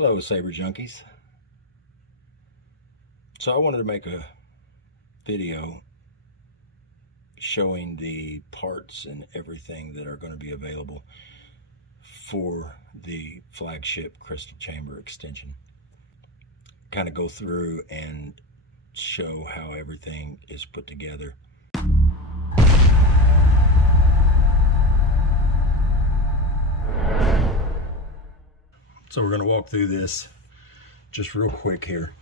Hello, Saber Junkies. So I wanted to make a video showing the parts and everything that are going to be available for the Flagship crystal chamber extension. Kind of go through and show how everything is put together. So we're going to walk through this just real quick here.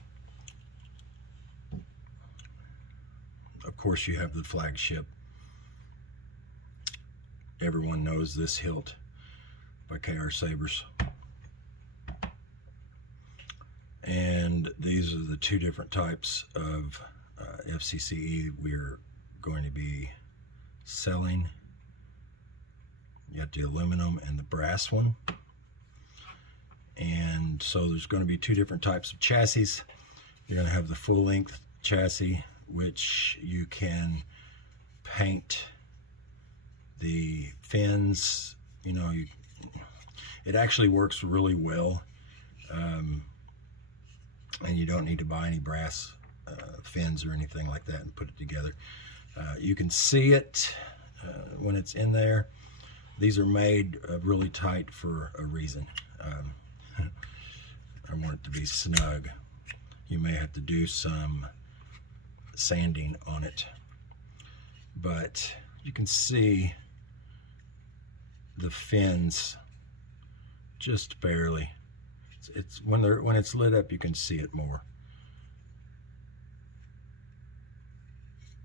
Of course, you have the Flagship. Everyone knows this hilt by KR Sabers. And these are the two different types of FCCE we're going to be selling. You got the aluminum and the brass one. And so there's going to be two different types of chassis. You're going to have the full length chassis, which you can paint the fins. You know, it actually works really well, and you don't need to buy any brass fins or anything like that and put it together. You can see it when it's in there. These are made really tight for a reason. I want it to be snug. You may have to do some sanding on it, but you can see the fins just barely. It's when it's lit up, you can see it more,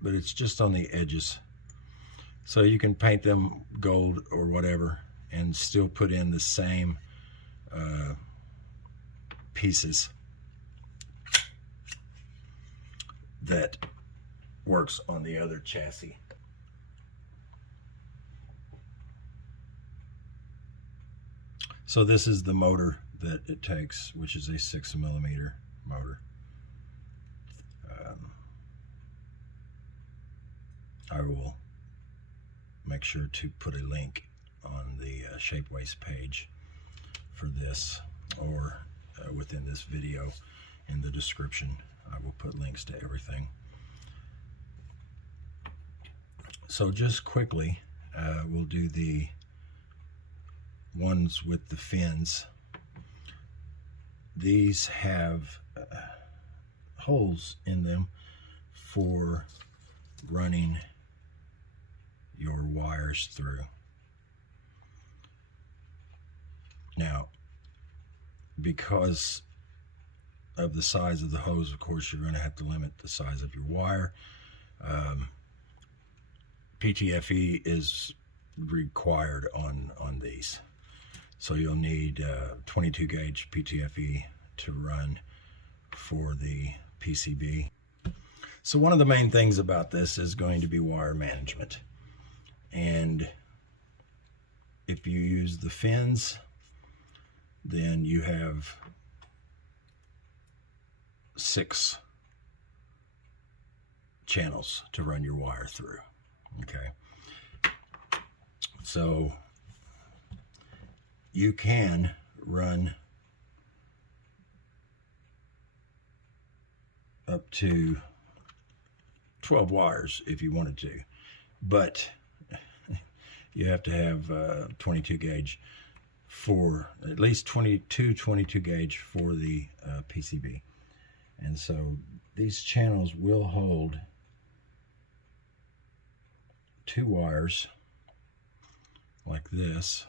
but it's just on the edges. So you can paint them gold or whatever and still put in the same pieces that works on the other chassis. So this is the motor that it takes, which is a 6mm motor. I will make sure to put a link on the Shapeways page for this, or within this video in the description. I will put links to everything. So just quickly, we'll do the ones with the fins. These have holes in them for running your wires through. Now, because of the size of the hose, of course, you're going to have to limit the size of your wire. PTFE is required on these, so you'll need 22 gauge PTFE to run for the PCB. So one of the main things about this is going to be wire management, and if you use the fins, then you have 6 channels to run your wire through. Okay, so you can run up to 12 wires if you wanted to, but you have to have 22 gauge for at least 22 gauge for the PCB. And so these channels will hold 2 wires like this,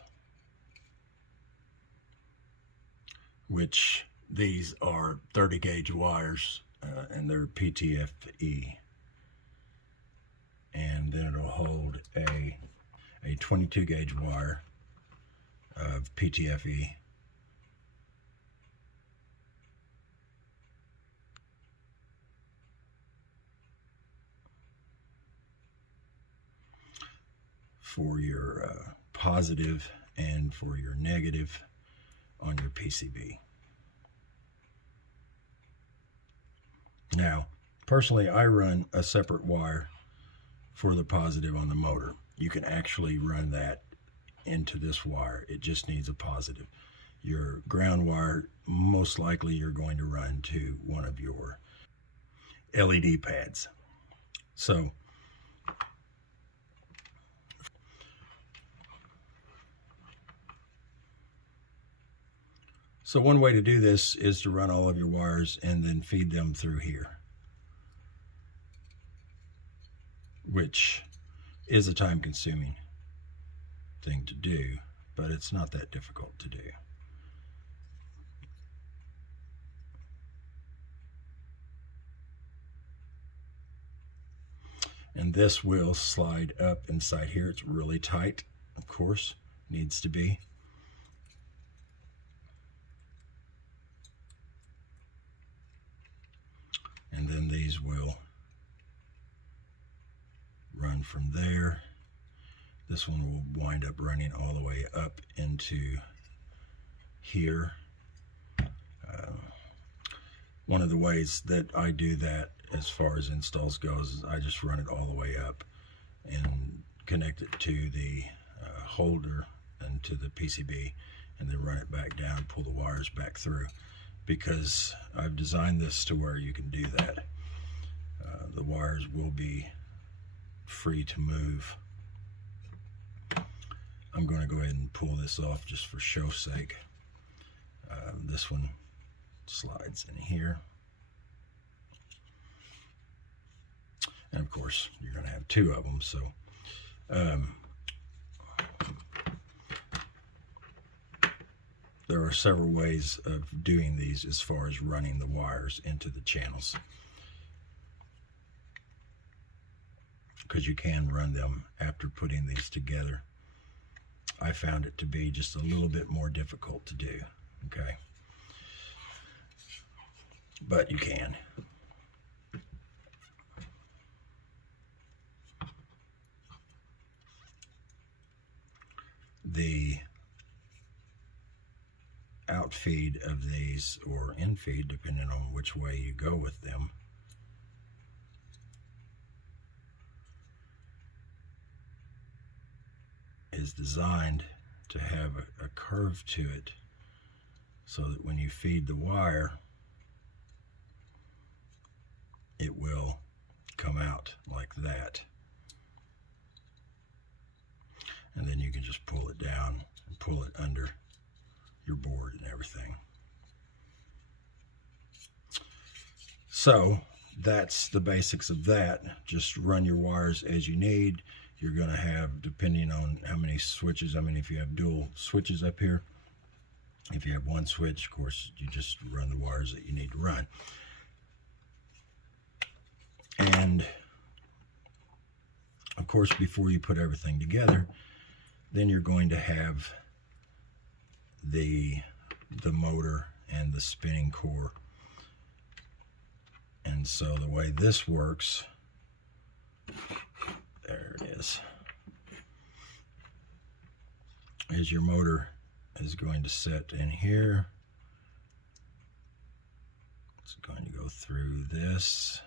which these are 30 gauge wires, and they're PTFE. And then it'll hold a 22 gauge wire of PTFE. For your positive and for your negative on your PCB. Now, personally, I run a separate wire for the positive on the motor. You can actually run that into this wire. It just needs a positive. your ground wire, most likely you're going to run to one of your LED pads. So one way to do this is to run all of your wires and then feed them through here, which is a time-consuming thing to do, but it's not that difficult to do. And this will slide up inside here. It's really tight, of course, needs to be. And then these will run from there. This one will wind up running all the way up into here. One of the ways that I do that as far as installs goes is I just run it all the way up and connect it to the holder and to the PCB, and then run it back down, pull the wires back through, because I've designed this to where you can do that. The wires will be free to move. I'm going to go ahead and pull this off just for show's sake. This one slides in here. And of course, you're going to have two of them, so there are several ways of doing these as far as running the wires into the channels, because you can run them after putting these together. I found it to be just a little bit more difficult to do, okay? But you can. The outfeed of these, or infeed, depending on which way you go with them, is designed to have a curve to it, so that when you feed the wire, it will come out like that. And then you can just pull it down and pull it under your board and everything. So that's the basics of that. Just run your wires as you need. You're going to have, depending on how many switches, I mean, if you have dual switches up here, if you have one switch, of course, you just run the wires that you need to run. And of course, before you put everything together, then you're going to have the motor and the spinning core. And so the way this works, there it is your motor is going to set in here. It's going to go through this,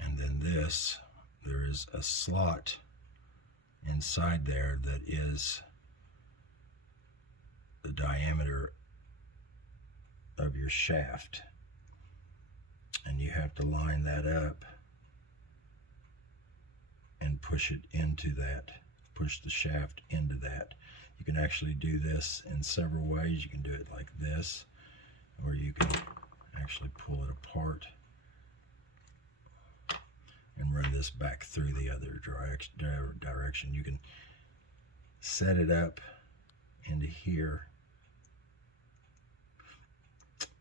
and then this. There is a slot inside there that is the diameter of your shaft, and you have to line that up and push it into that, push the shaft into that. You can actually do this in several ways. You can do it like this, or you can actually pull it apart and run this back through the other direction. You can set it up into here.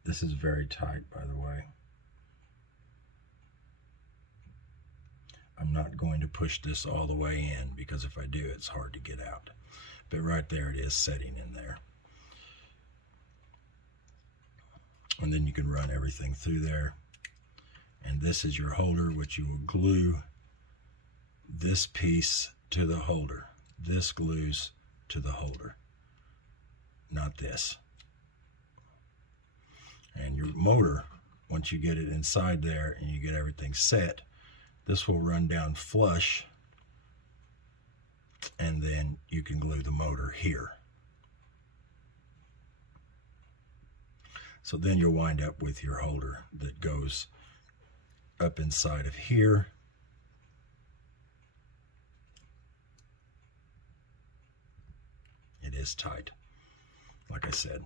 This is very tight, by the way. I'm not going to push this all the way in, because if I do, it's hard to get out. But right there it is setting in there. And then you can run everything through there. And this is your holder, which you will glue this piece to the holder. This glues to the holder, not this. And your motor, once you get it inside there and you get everything set, this will run down flush, and then you can glue the motor here. So then you'll wind up with your holder that goes up inside of here. It is tight. Like I said,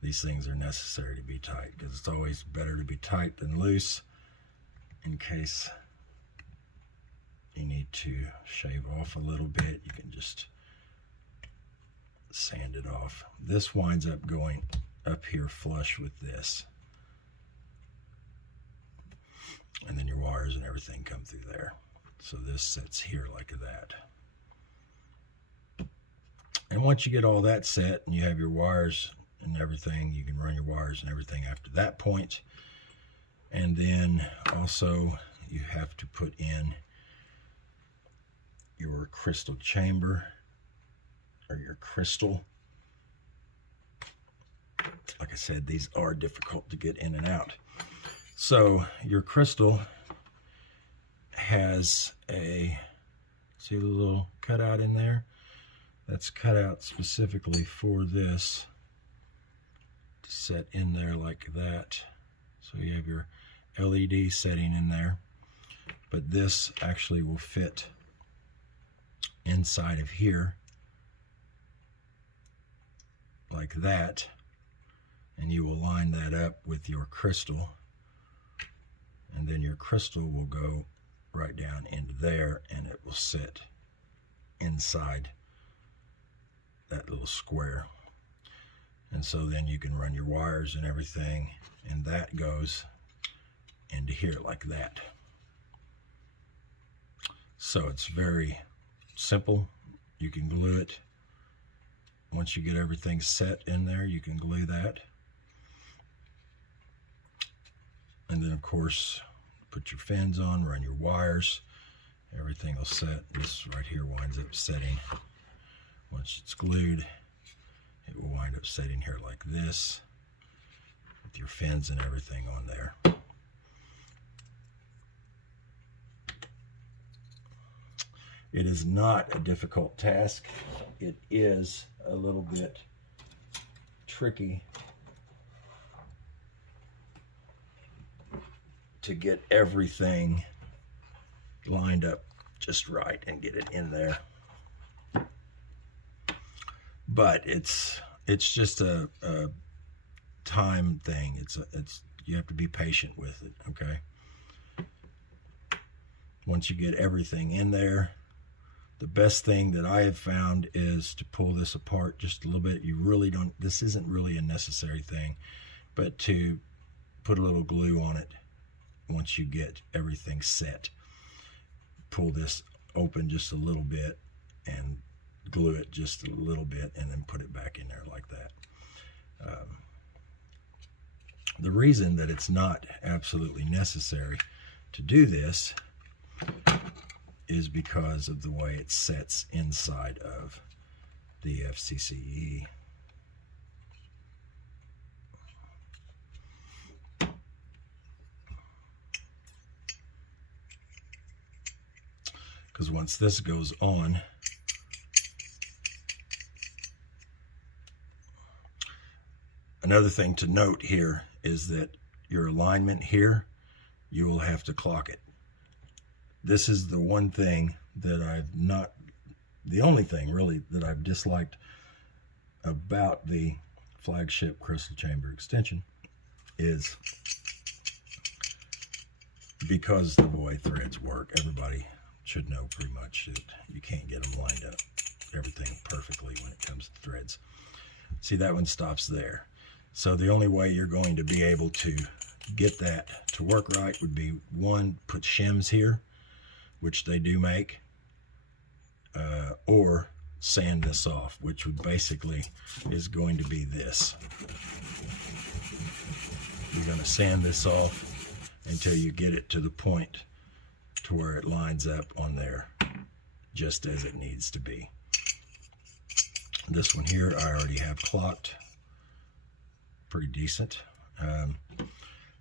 these things are necessary to be tight because it's always better to be tight than loose in case you need to shave off a little bit. You can just sand it off. This winds up going up here flush with this. And then your wires and everything come through there. So this sits here like that. And once you get all that set and you have your wires and everything, you can run your wires and everything after that point. And then also you have to put in your crystal chamber or your crystal. Like I said, these are difficult to get in and out. So your crystal has a, see the little cutout in there? That's cut out specifically for this to set in there like that. So you have your LED setting in there, but this actually will fit inside of here like that, and you will line that up with your crystal, and then your crystal will go right down into there and it will sit inside that little square. And so then you can run your wires and everything, and that goes into here like that. So it's very simple. You can glue it. Once you get everything set in there, you can glue that. And then of course, put your fins on, run your wires, everything will set. This right here winds up setting. Once it's glued, it will wind up setting here like this with your fins and everything on there. It is not a difficult task. It is a little bit tricky to get everything lined up just right and get it in there. But it's just a time thing. You have to be patient with it, okay? Once you get everything in there, the best thing that I have found is to pull this apart just a little bit. You really don't, this isn't really a necessary thing, but to put a little glue on it once you get everything set. Pull this open just a little bit and glue it just a little bit and then put it back in there like that. The reason that it's not absolutely necessary to do this is because of the way it sets inside of the FCCE. Because once this goes on, another thing to note here is that your alignment here, you will have to clock it. This is the one thing that the only thing really that I've disliked about the Flagship crystal chamber extension is because the way threads work. Everybody should know pretty much that you can't get them lined up everything perfectly when it comes to threads. See, that one stops there. So the only way you're going to be able to get that to work right would be, one, put shims here, which they do make, or sand this off, which would basically is going to be this. You're going to sand this off until you get it to the point to where it lines up on there just as it needs to be. This one here I already have clocked pretty decent.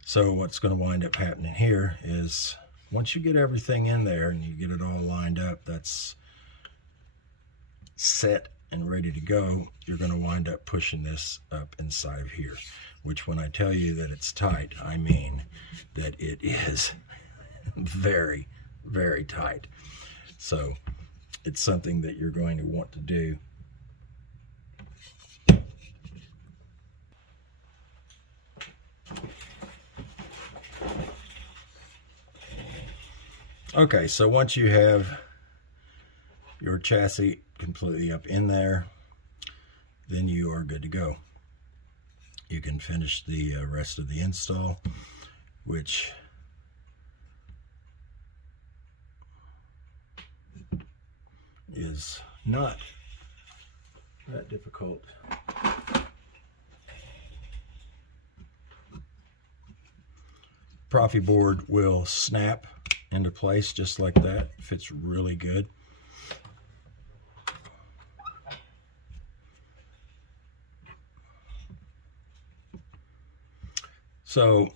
So what's going to wind up happening here is once you get everything in there and you get it all lined up, that's set and ready to go, you're going to wind up pushing this up inside of here. which when I tell you that it's tight, I mean that it is very, very tight. So it's something that you're going to want to do. Okay, so once you have your chassis completely up in there, then you are good to go. You can finish the rest of the install, which is not that difficult. Profi board will snap into place just like that. Fits really good. So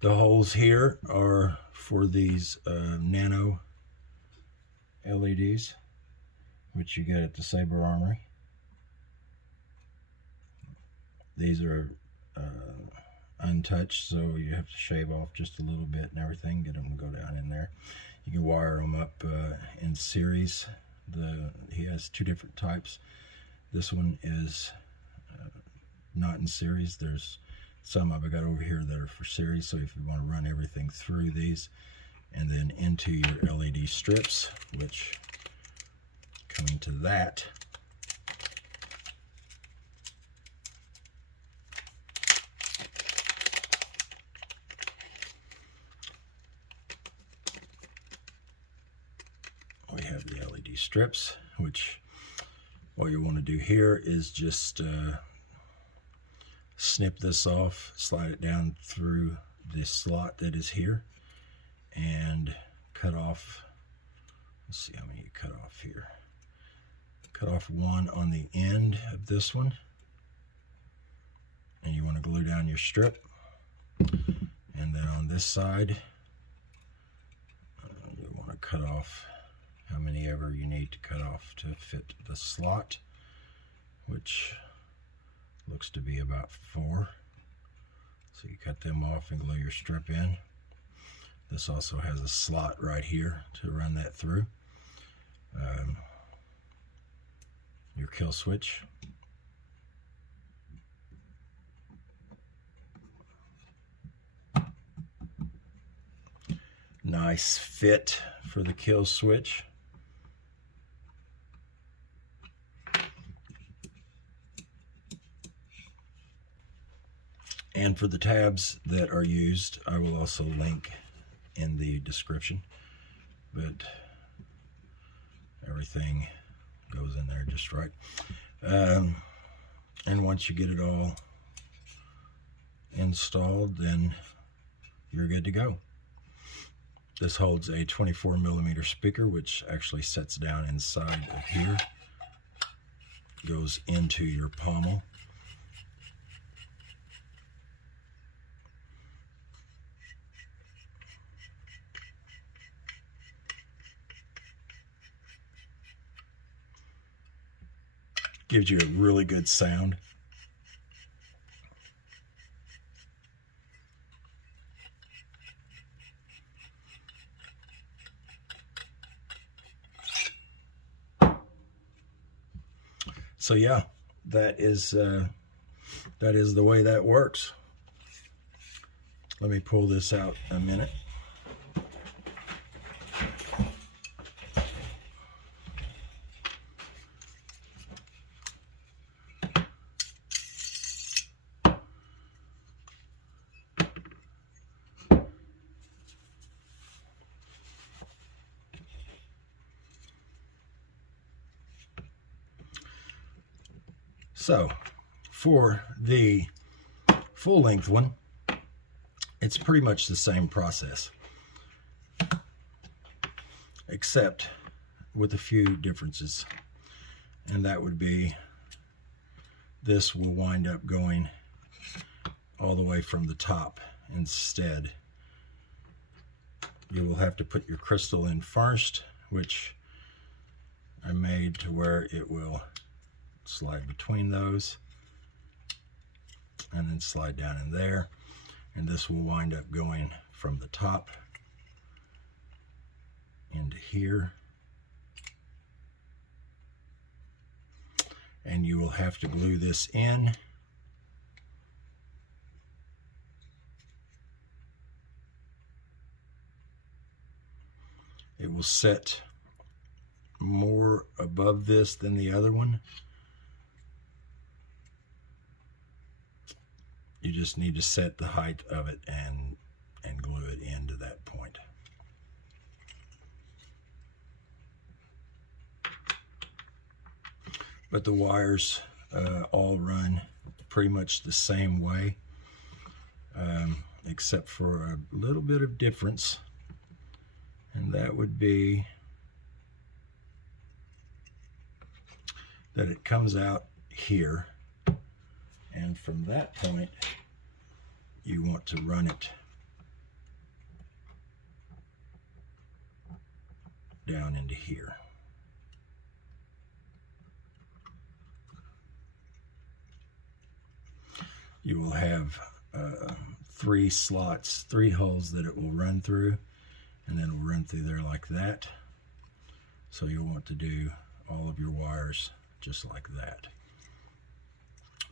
the holes here are for these nano LEDs, which you get at the Saber Armory. These are untouched, so you have to shave off just a little bit and everything, get them to go down in there. You can wire them up in series. He has two different types. This one is not in series. There's some I've got over here that are for series, so if you want to run everything through these and then into your LED strips, which coming to that, we have the LED strips, which what you want to do here is just snip this off, slide it down through this slot that is here, and cut off, let's see how many you cut off here. Cut off one on the end of this one, and you want to glue down your strip. And then on this side, you want to cut off how many ever you need to cut off to fit the slot, which looks to be about 4. So you cut them off and glue your strip in. This also has a slot right here to run that through. Your kill switch. Nice fit for the kill switch. And for the tabs that are used, I will also link in the description, but everything goes in there just right. And once you get it all installed, then you're good to go. This holds a 24mm speaker, which actually sets down inside of here, goes into your pommel. Gives you a really good sound. So yeah, that is the way that works. Let me pull this out a minute. So for the full length one, it's pretty much the same process, except with a few differences. And that would be, this will wind up going all the way from the top instead. You will have to put your crystal in first, which I made to where it will slide between those. and then slide down in there, and this will wind up going from the top into here, and you will have to glue this in. It will set more above this than the other one. You just need to set the height of it and glue it into that point. But the wires all run pretty much the same way, except for a little bit of difference, and that would be that it comes out here, and from that point you want to run it down into here. You will have 3 slots, 3 holes that it will run through, and then it will run through there like that. So you'll want to do all of your wires just like that.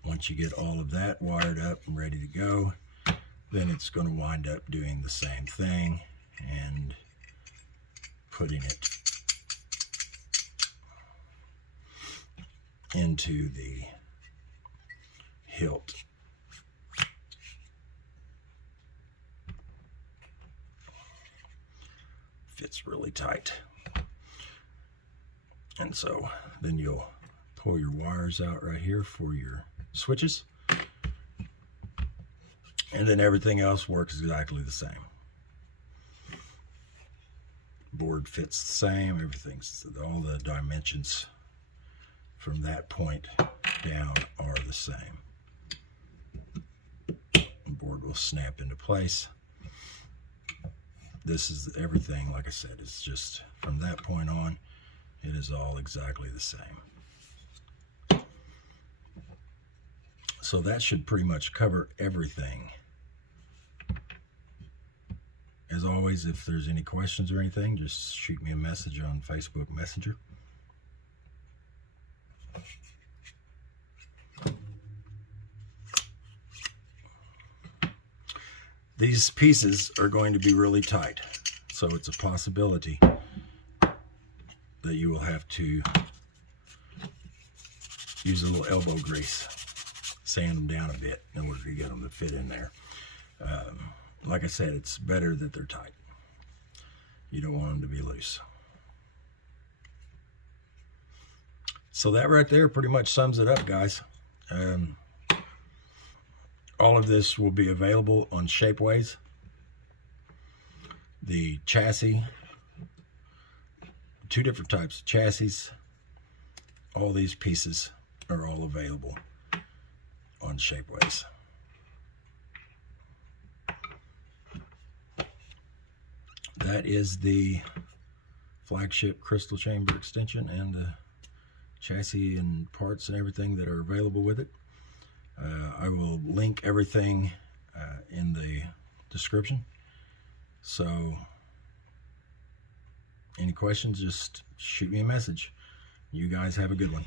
Once you get all of that wired up and ready to go, then it's going to wind up doing the same thing and putting it into the hilt. Fits really tight. And so then you'll pull your wires out right here for your switches, and then everything else works exactly the same. Board fits the same, everything's, all the dimensions from that point down are the same. The board will snap into place. This is everything, like I said, it's just from that point on, it is all exactly the same. So that should pretty much cover everything. As always, if there's any questions or anything, just shoot me a message on Facebook Messenger. These pieces are going to be really tight, so it's a possibility that you will have to use a little elbow grease, sand them down a bit in order to get them to fit in there. Like I said, it's better that they're tight. You don't want them to be loose. So that right there pretty much sums it up, guys. All of this will be available on Shapeways. The chassis, 2 different types of chassis, all these pieces are all available on Shapeways. That is the Flagship crystal chamber extension and the chassis and parts and everything that are available with it. I will link everything in the description. So any questions, just shoot me a message. You guys have a good one.